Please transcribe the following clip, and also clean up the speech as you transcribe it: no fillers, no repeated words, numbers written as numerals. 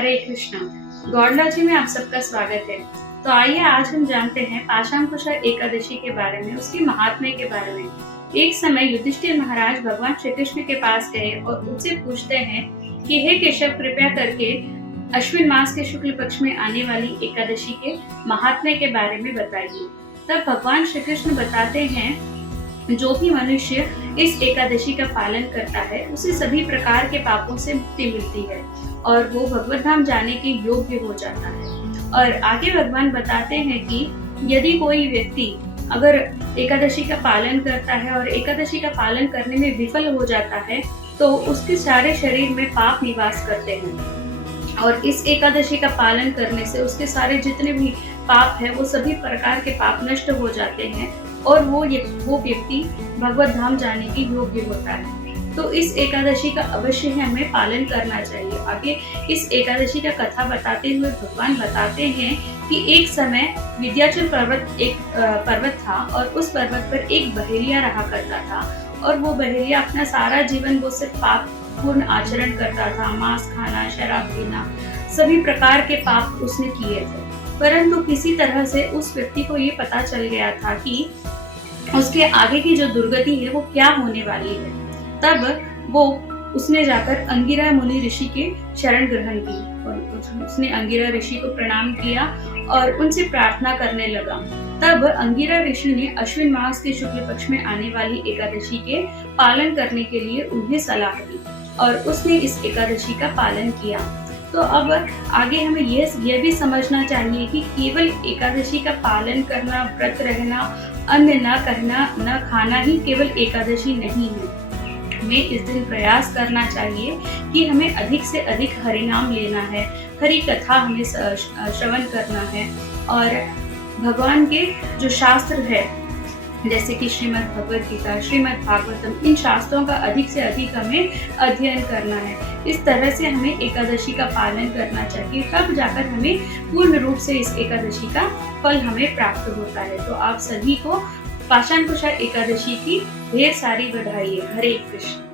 हरे कृष्णा। गॉडलॉजी में आप सबका स्वागत है। तो आइए आज हम जानते हैं पाशांकुशा एकादशी के बारे में, उसकी महात्म्य के बारे में। एक समय युधिष्ठिर महाराज भगवान श्री कृष्ण के पास गए और उनसे पूछते हैं कि हे केशव, कृपया करके अश्विन मास के शुक्ल पक्ष में आने वाली एकादशी के महात्म्य के बारे में बताइए। तब भगवान श्री कृष्ण बताते हैं, जो भी मनुष्य इस एकादशी का पालन करता है उसे सभी प्रकार के पापों से मुक्ति मिलती है और वो भगवत धाम जाने के योग्य हो जाता है। और आगे भगवान बताते हैं कि यदि कोई व्यक्ति अगर एकादशी का पालन करता है और एकादशी का पालन करने में विफल हो जाता है तो उसके सारे शरीर में पाप निवास करते हैं और इस एकादशी का पालन करने से उसके सारे जितने भी पाप है वो सभी प्रकार के पाप नष्ट हो जाते हैं और वो व्यक्ति भगवत धाम जाने के योग्य होता है। तो इस एकादशी का अवश्य ही हमें पालन करना चाहिए। आगे इस एकादशी का कथा बताते हुए भगवान बताते हैं कि एक समय विंध्याचल पर्वत था और उस पर्वत पर एक बहेलिया रहा करता था और वो बहेलिया अपना सारा जीवन वो सिर्फ पाप पूर्ण आचरण करता था। मांस खाना, शराब पीना, सभी प्रकार के पाप उसने किए थे। परंतु किसी तरह से उस व्यक्ति को ये पता चल गया था कि उसके आगे की जो दुर्गति है वो क्या होने वाली है। तब उसने जाकर अंगिरा मुनि ऋषि के शरण ग्रहण की। उसने अंगिरा ऋषि को प्रणाम किया और उनसे प्रार्थना करने लगा। तब अंगिरा ऋषि ने अश्विन मास के शुक्ल पक्ष में आने वाली एकादशी के पालन करने के लिए उन्हें सलाह दी और उसने इस एकादशी का पालन किया। तो अब आगे हमें यह भी समझना चाहिए कि केवल एकादशी का पालन करना, व्रत रहना, अन्न न करना, न खाना ही केवल एकादशी नहीं है। हमें इस दिन प्रयास करना चाहिए कि हमें अधिक से अधिक हरिनाम लेना है, हरि कथा हमें श्रवण करना है और भगवान के जो शास्त्र है जैसे कि श्रीमद् भगवद गीता, श्रीमद् भागवतम, इन शास्त्रों का अधिक से अधिक हमें अध्ययन करना है। इस तरह से हमें एकादशी का पालन करना चाहिए, तब जाकर हमें पूर्ण रूप से इस एकादशी का फल हमें प्राप्त होता है। तो आप सभी को पाशांकुशा एकादशी की ढेर सारी बधाई। हरे कृष्ण।